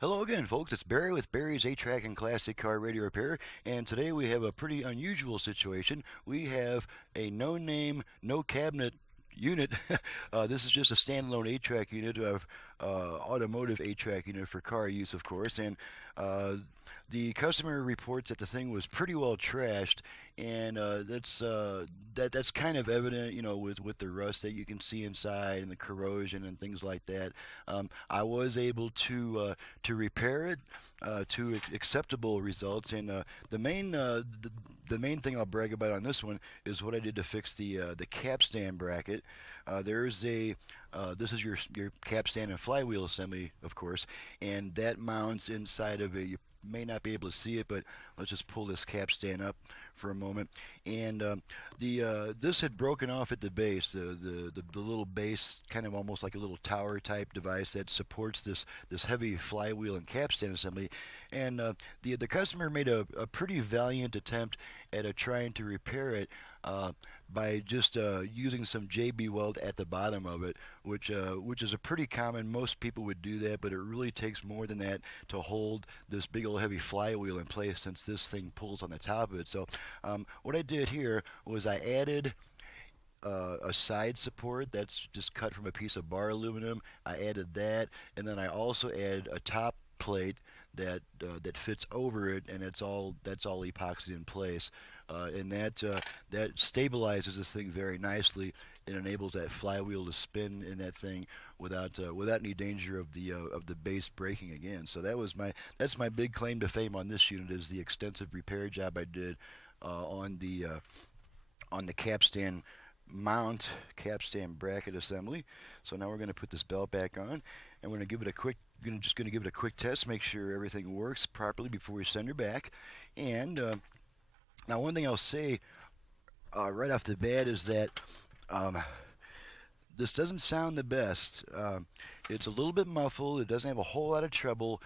Hello again, folks. It's Barry with Barry's 8-Track and Classic Car Radio Repair, and today we have a pretty unusual situation. We have a no-name, no-cabinet unit. This is just a standalone 8-track unit of automotive 8-track unit for car use, of course, and the customer reports that the thing was pretty well trashed, and that's kind of evident, with the rust that you can see inside and the corrosion and things like that. I was able to repair it to acceptable results, and the main thing I'll brag about on this one is what I did to fix the capstan bracket. There's a This is your capstan and flywheel assembly, of course, and that mounts inside of a. You may not be able to see it, but let's just pull this capstan up for a moment. And the this had broken off at the base. The little base, kind of almost like a little tower type device that supports this heavy flywheel and capstan assembly. And the customer made a pretty valiant attempt at trying to repair it. By just using some JB weld at the bottom of it, which is a pretty common. Most people would do that, but it really takes more than that to hold this big old heavy flywheel in place, since this thing pulls on the top of it. So what I did here was I added a side support that's just cut from a piece of bar aluminum. I added that, and then I also added a top plate that fits over it, and that's all epoxied in place, and that stabilizes this thing very nicely. It enables that flywheel to spin in that thing without any danger of the base breaking again. So that's my big claim to fame on this unit, is the extensive repair job I did on the capstan mount, capstan bracket assembly. So now we're going to put this belt back on, and we're going to give it a quick test, make sure everything works properly before we send her back. And now, one thing I'll say right off the bat is that this doesn't sound the best. It's a little bit muffled. It doesn't have a whole lot of treble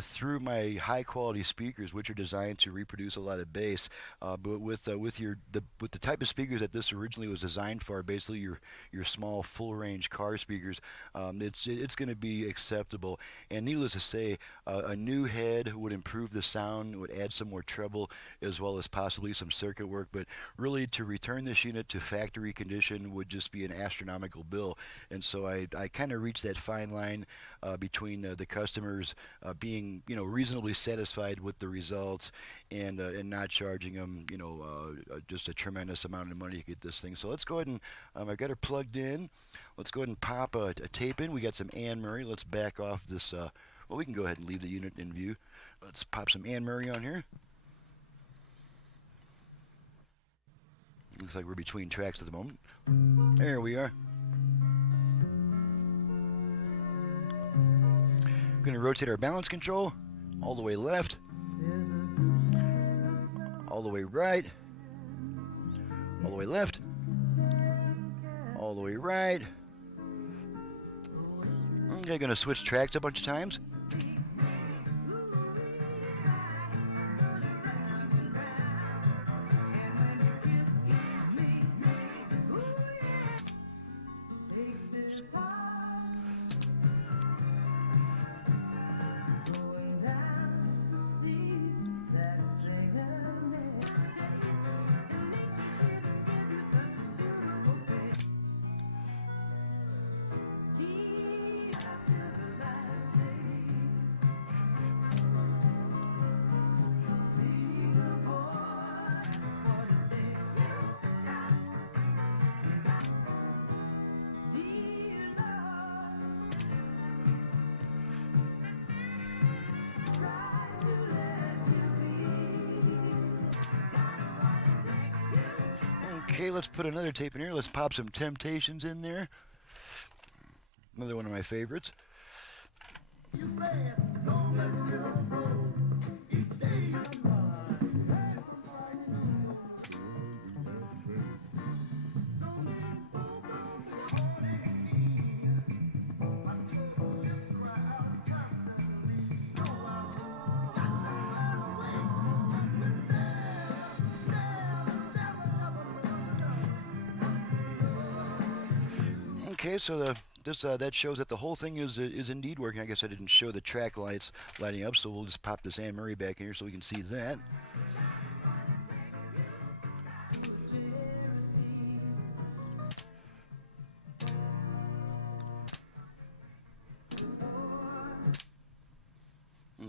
through my high-quality speakers, which are designed to reproduce a lot of bass. But with the type of speakers that this originally was designed for, basically your small full-range car speakers, it's going to be acceptable. And needless to say, a new head would improve the sound, would add some more treble, as well as possibly some circuit work. But really, to return this unit to factory condition would just be an astronomical bill. And so I kind of reached that fine line between the customers being reasonably satisfied with the results, and not charging them just a tremendous amount of money to get this thing. So let's go ahead and I've got her plugged in. Let's go ahead and pop a tape in. We got some Anne Murray. Let's back off this. Well, we can go ahead and leave the unit in view. Let's pop some Anne Murray on here. Looks like we're between tracks at the moment. There we are. We're going to rotate our balance control all the way left, all the way right, all the way left, all the way right. Okay, going to switch tracks a bunch of times. Okay, let's put another tape in here. Let's pop some Temptations in there. Another one of my favorites. Okay, so this that shows that the whole thing is indeed working. I guess I didn't show the track lights lighting up, so we'll just pop this Anne Murray back in here so we can see that.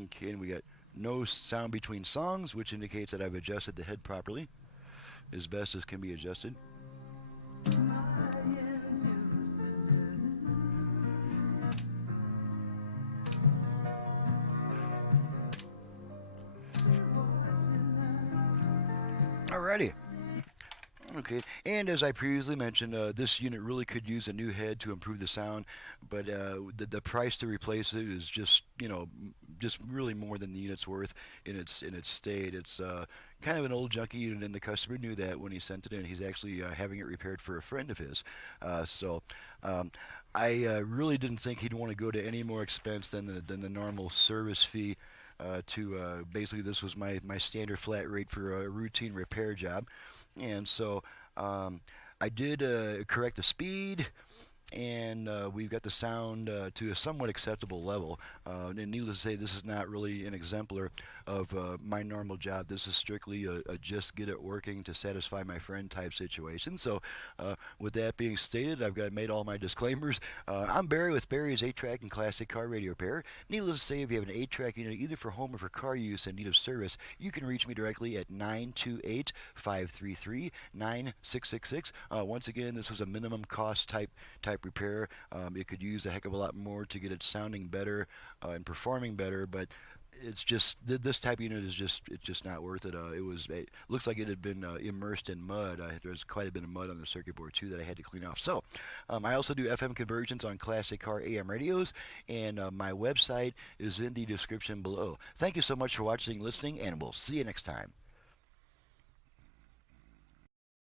Okay, and we got no sound between songs, which indicates that I've adjusted the head properly, as best as can be adjusted. Alrighty. Okay, and as I previously mentioned, this unit really could use a new head to improve the sound, but the price to replace it is just just really more than the unit's worth in its state. It's kind of an old junky unit, and the customer knew that when he sent it in. He's actually having it repaired for a friend of his, so. I really didn't think he'd want to go to any more expense than the normal service fee. Basically, this was my standard flat rate for a routine repair job, and so I did correct the speed, and we've got the sound to a somewhat acceptable level. And needless to say, this is not really an exemplar of my normal job. This is strictly a just get it working to satisfy my friend type situation. So with that being stated, I've made all my disclaimers. I'm Barry with Barry's 8-Track and Classic Car Radio Repair. Needless to say, if you have an 8-track unit either for home or for car use in need of service, you can reach me directly at 928-533-9666. Once again, this was a minimum cost type repair. It could use a heck of a lot more to get it sounding better and performing better, but it's just this type of unit is just not worth it. It looks like it had been immersed in mud. There's quite a bit of mud on the circuit board too that I had to clean off. So I also do FM conversions on classic car AM radios, and my website is in the description below. Thank you so much for watching and listening, and we'll see you next time.